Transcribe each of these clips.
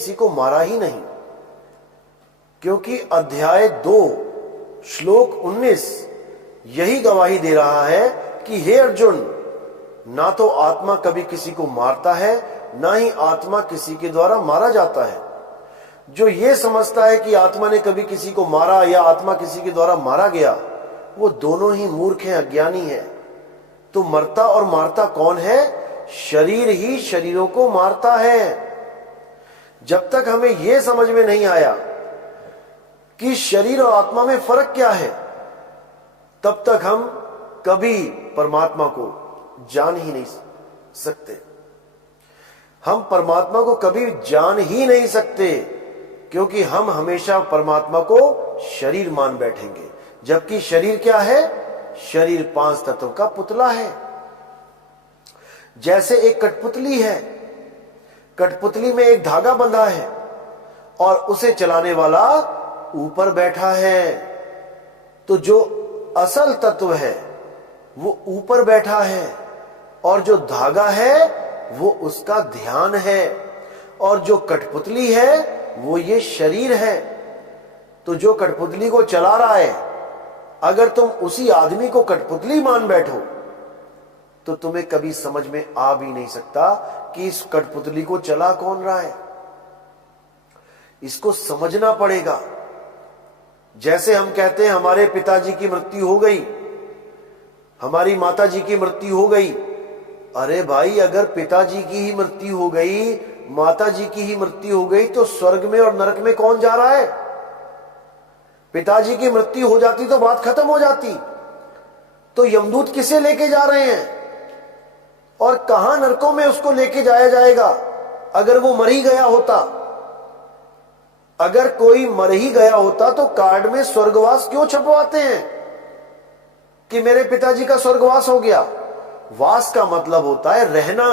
किसी को मारा ही नहीं, क्योंकि अध्याय 2 श्लोक 19 यही गवाही दे रहा है कि हे अर्जुन, ना तो आत्मा कभी किसी को मारता है, ना ही आत्मा किसी के द्वारा मारा जाता है। जो ये समझता है कि आत्मा ने कभी किसी को मारा या आत्मा किसी के द्वारा मारा गया, वो दोनों ही मूर्ख हैं, अज्ञानी हैं। तो मरता और मारता कौन है? शरीर ही शरीरों को मारता है। जब तक हमें यह समझ में नहीं आया कि शरीर और आत्मा में फर्क क्या है, तब तक हम कभी परमात्मा को जान ही नहीं सकते। हम परमात्मा को कभी जान ही नहीं सकते, क्योंकि हम हमेशा परमात्मा को शरीर मान बैठेंगे, जबकि शरीर क्या है? शरीर 5 तत्व का पुतला है। जैसे एक कठपुतली है, कठपुतली में एक धागा बंधा है और उसे चलाने वाला ऊपर बैठा है। तो जो असल तत्व है वो ऊपर बैठा है और जो धागा है वो उसका ध्यान है, और जो कठपुतली है वो ये शरीर है। तो जो कठपुतली को चला रहा है, अगर तुम उसी आदमी को कठपुतली मान बैठो तो तुम्हें कभी समझ में आ भी नहीं सकता कि इस कठपुतली को चला कौन रहा है। इसको समझना पड़ेगा। जैसे हम कहते हैं हमारे पिताजी की मृत्यु हो गई, हमारी माताजी की मृत्यु हो गई। अरे भाई, अगर पिताजी की ही मृत्यु हो गई, माताजी की ही मृत्यु हो गई, तो स्वर्ग में और नरक में कौन जा रहा है? पिताजी की मृत्यु हो जाती तो बात खत्म हो जाती। तो यमदूत किसे लेके जा रहे हैं और कहां नरकों में उसको लेके जाया जाएगा? अगर वो मर ही गया होता, अगर कोई मर ही गया होता तो कार्ड में स्वर्गवास क्यों छपवाते हैं कि मेरे पिताजी का स्वर्गवास हो गया? वास का मतलब होता है रहना,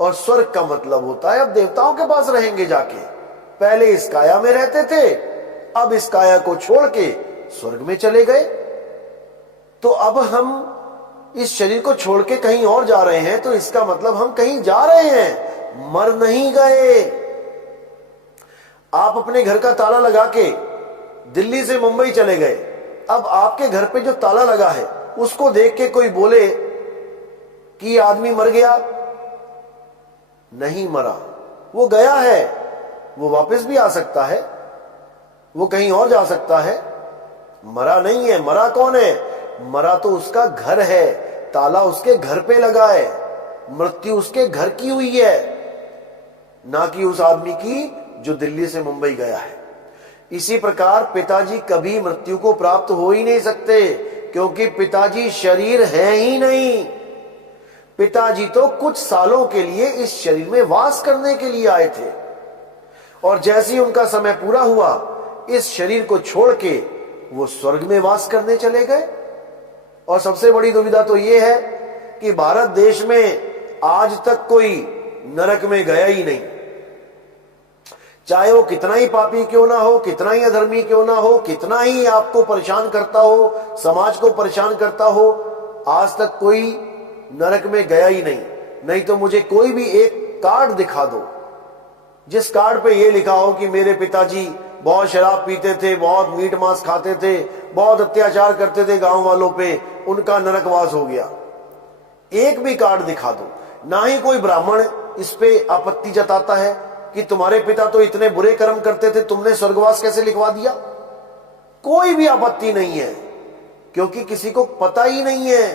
और स्वर्ग का मतलब होता है अब देवताओं के पास रहेंगे जाके। पहले इस काया में रहते थे, अब इस काया को छोड़ के स्वर्ग में चले गए। तो अब हम इस शरीर को छोड़ के कहीं और जा रहे हैं, तो इसका मतलब हम कहीं जा रहे हैं, मर नहीं गए। आप अपने घर का ताला लगा के दिल्ली से मुंबई चले गए। अब आपके घर पे जो ताला लगा है उसको देख के कोई बोले कि आदमी मर गया? नहीं मरा, वो गया है। वो वापस भी आ सकता है, वो कहीं और जा सकता है, मरा नहीं है। मरा कौन है? मरा तो उसका घर है, ताला उसके घर पे लगा है, मृत्यु उसके घर की हुई है, ना कि उस आदमी की जो दिल्ली से मुंबई गया है। इसी प्रकार पिताजी कभी मृत्यु को प्राप्त हो ही नहीं सकते, क्योंकि पिताजी शरीर है ही नहीं। पिताजी तो कुछ सालों के लिए इस शरीर में वास करने के लिए आए थे, और जैसे ही उनका समय पूरा हुआ, इस शरीर को छोड़ के वो स्वर्ग में वास करने चले गए। और सबसे बड़ी दुविधा तो ये है कि भारत देश में आज तक कोई नरक में गया ही नहीं। चाहे वो कितना ही पापी क्यों ना हो, कितना ही अधर्मी क्यों ना हो, कितना ही आपको परेशान करता हो, समाज को परेशान करता हो, आज तक कोई नरक में गया ही नहीं। नहीं तो मुझे कोई भी एक कार्ड दिखा दो जिस कार्ड पे ये लिखा हो कि मेरे पिताजी बहुत शराब पीते थे, बहुत मीट मांस खाते थे, बहुत अत्याचार करते थे गांव वालों पे, उनका नरकवास हो गया। एक भी कार्ड दिखा दो। ना ही कोई ब्राह्मण इस पे आपत्ति जताता है कि तुम्हारे पिता तो इतने बुरे कर्म करते थे, तुमने स्वर्गवास कैसे लिखवा दिया? कोई भी आपत्ति नहीं है, क्योंकि किसी को पता ही नहीं है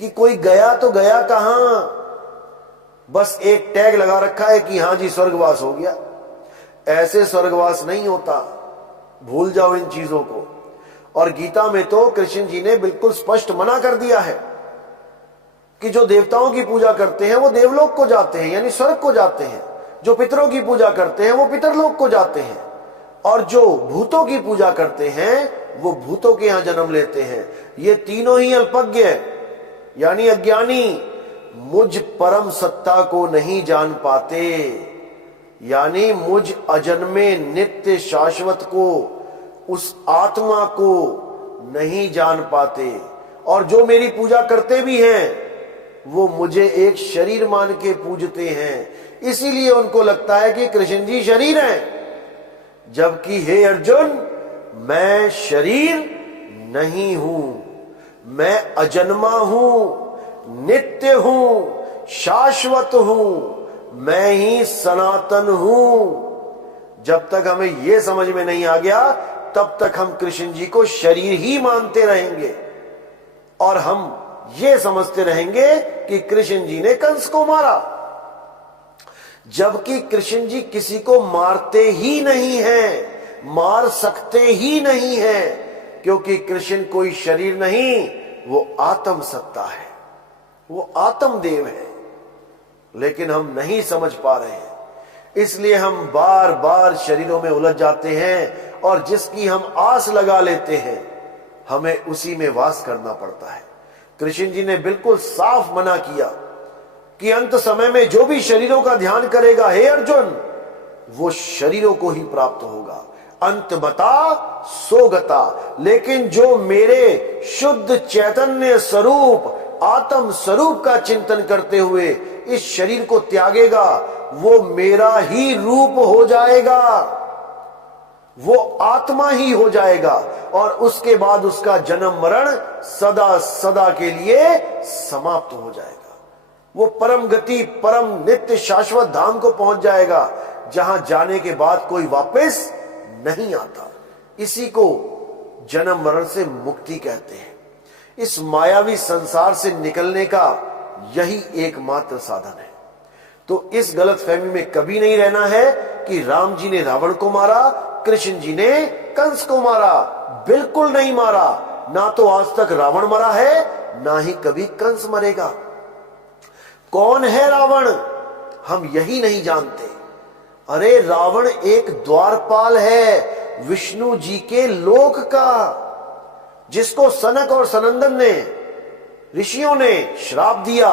कि कोई गया तो गया कहां। बस एक टैग लगा रखा है कि हां जी स्वर्गवास हो गया। ऐसे स्वर्गवास नहीं होता, भूल जाओ इन चीजों को। और गीता में तो कृष्ण जी ने बिल्कुल स्पष्ट मना कर दिया है कि जो देवताओं की पूजा करते हैं वो देवलोक को जाते हैं, यानी स्वर्ग को जाते हैं। जो पितरों की पूजा करते हैं वो पितरलोक को जाते हैं, और जो भूतों की पूजा करते हैं वो भूतों के यहां जन्म लेते हैं। ये तीनों ही अल्पज्ञ यानी अज्ञानी मुझ परम सत्ता को नहीं जान पाते, यानी मुझ अजन्मे नित्य शाश्वत को, उस आत्मा को नहीं जान पाते। और जो मेरी पूजा करते भी हैं वो मुझे एक शरीर मान के पूजते हैं। इसीलिए उनको लगता है कि कृष्ण जी शरीर हैं, जबकि हे अर्जुन, मैं शरीर नहीं हूं, मैं अजन्मा हूं, नित्य हूं, शाश्वत हूं, मैं ही सनातन हूं। जब तक हमें यह समझ में नहीं आ गया तब तक हम कृष्ण जी को शरीर ही मानते रहेंगे और हम ये समझते रहेंगे कि कृष्ण जी ने कंस को मारा, जबकि कृष्ण जी किसी को मारते ही नहीं हैं, मार सकते ही नहीं हैं, क्योंकि कृष्ण कोई शरीर नहीं, वो आत्म सत्ता है, वो आत्मदेव है। लेकिन हम नहीं समझ पा रहे हैं, इसलिए हम बार बार शरीरों में उलझ जाते हैं और जिसकी हम आस लगा लेते हैं हमें उसी में वास करना पड़ता है। कृष्ण जी ने बिल्कुल साफ मना किया कि अंत समय में जो भी शरीरों का ध्यान करेगा, हे अर्जुन, वो शरीरों को ही प्राप्त होगा, अंत बता सो गता। लेकिन जो मेरे शुद्ध चैतन्य स्वरूप, आत्म स्वरूप का चिंतन करते हुए इस शरीर को त्यागेगा, वो मेरा ही रूप हो जाएगा, वो आत्मा ही हो जाएगा और उसके बाद उसका जन्म मरण सदा सदा के लिए समाप्त हो जाएगा। वो परम गति, परम नित्य शाश्वत धाम को पहुंच जाएगा, जहां जाने के बाद कोई वापस नहीं आता। इसी को जन्म मरण से मुक्ति कहते हैं। इस मायावी संसार से निकलने का यही एकमात्र साधन है। तो इस गलतफहमी में कभी नहीं रहना है कि राम जी ने रावण को मारा, कृष्ण जी ने कंस को मारा। बिल्कुल नहीं मारा। ना तो आज तक रावण मरा है, ना ही कभी कंस मरेगा। कौन है रावण, हम यही नहीं जानते। अरे रावण एक द्वारपाल है विष्णु जी के लोक का, जिसको सनक और सनंदन ने, ऋषियों ने श्राप दिया।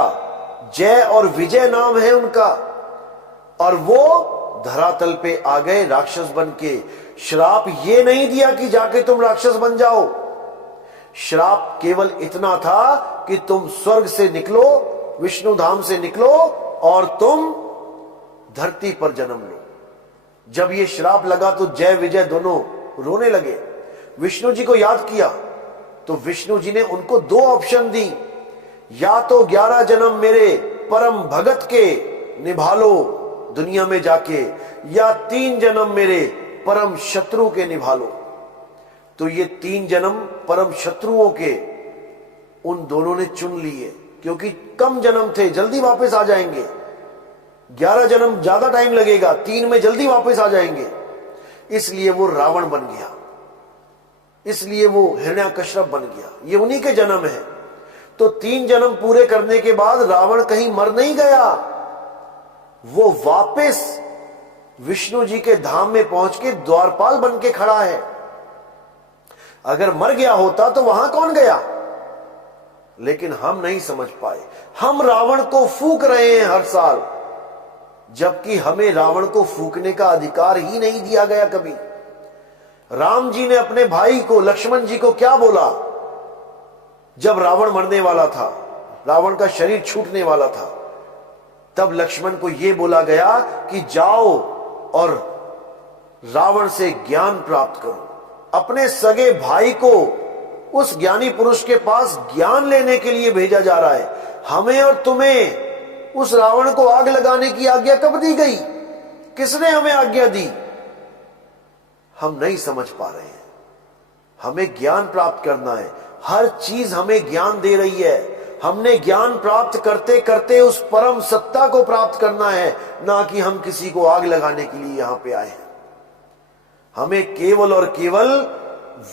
जय और विजय नाम है उनका, और वो धरातल पे आ गए राक्षस बन के। श्राप ये नहीं दिया कि जाके तुम राक्षस बन जाओ, श्राप केवल इतना था कि तुम स्वर्ग से निकलो, विष्णु धाम से निकलो और तुम धरती पर जन्म लो। जब ये श्राप लगा तो जय विजय दोनों रोने लगे। विष्णु जी को याद किया तो विष्णु जी ने उनको दो ऑप्शन दी, या तो 11 जन्म मेरे परम भगत के निभा लो दुनिया में जाके, या 3 जन्म मेरे परम शत्रु के निभा लो। तो ये 3 जन्म परम शत्रुओं के उन दोनों ने चुन लिए, क्योंकि कम जन्म थे, जल्दी वापस आ जाएंगे। 11 जन्म ज्यादा टाइम लगेगा, 3 में जल्दी वापस आ जाएंगे। इसलिए वो रावण बन गया, इसलिए वो हिरण्याकश्यप बन गया। ये उन्हीं के जन्म है। तो 3 जन्म पूरे करने के बाद रावण कहीं मर नहीं गया, वो वापस विष्णु जी के धाम में पहुंच के द्वारपाल बन के खड़ा है। अगर मर गया होता तो वहां कौन गया? लेकिन हम नहीं समझ पाए। हम रावण को फूंक रहे हैं हर साल, जबकि हमें रावण को फूंकने का अधिकार ही नहीं दिया गया कभी। राम जी ने अपने भाई को, लक्ष्मण जी को क्या बोला जब रावण मरने वाला था, रावण का शरीर छूटने वाला था? तब लक्ष्मण को यह बोला गया कि जाओ और रावण से ज्ञान प्राप्त करो। अपने सगे भाई को उस ज्ञानी पुरुष के पास ज्ञान लेने के लिए भेजा जा रहा है। हमें और तुम्हें उस रावण को आग लगाने की आज्ञा कब दी गई? किसने हमें आज्ञा दी? हम नहीं समझ पा रहे हैं। हमें ज्ञान प्राप्त करना है, हर चीज हमें ज्ञान दे रही है। हमने ज्ञान प्राप्त करते करते उस परम सत्ता को प्राप्त करना है, ना कि हम किसी को आग लगाने के लिए यहां पे आए हैं। हमें केवल और केवल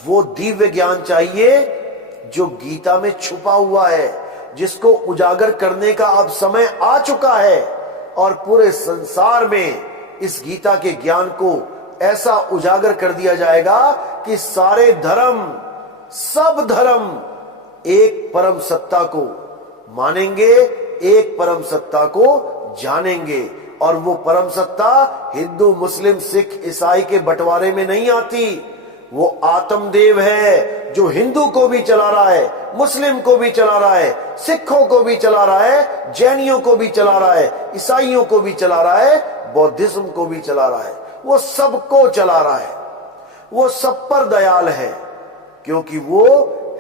वो दिव्य ज्ञान चाहिए जो गीता में छुपा हुआ है, जिसको उजागर करने का अब समय आ चुका है। और पूरे संसार में इस गीता के ज्ञान को ऐसा उजागर कर दिया जाएगा कि सारे धर्म, सब धर्म एक परम सत्ता को मानेंगे, एक परम सत्ता को जानेंगे। और वो परम सत्ता हिंदू, मुस्लिम, सिख, ईसाई के बंटवारे में नहीं आती, वो आत्मदेव है जो हिंदू को भी चला रहा है, मुस्लिम को भी चला रहा है, सिखों को भी चला रहा है, जैनियों को भी चला रहा है, ईसाइयों को भी चला रहा है, बौद्धिज्म को भी चला रहा है। वो सबको चला रहा है, वो सब पर दयाल है, क्योंकि वो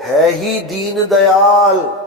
है ही दीन दयाल।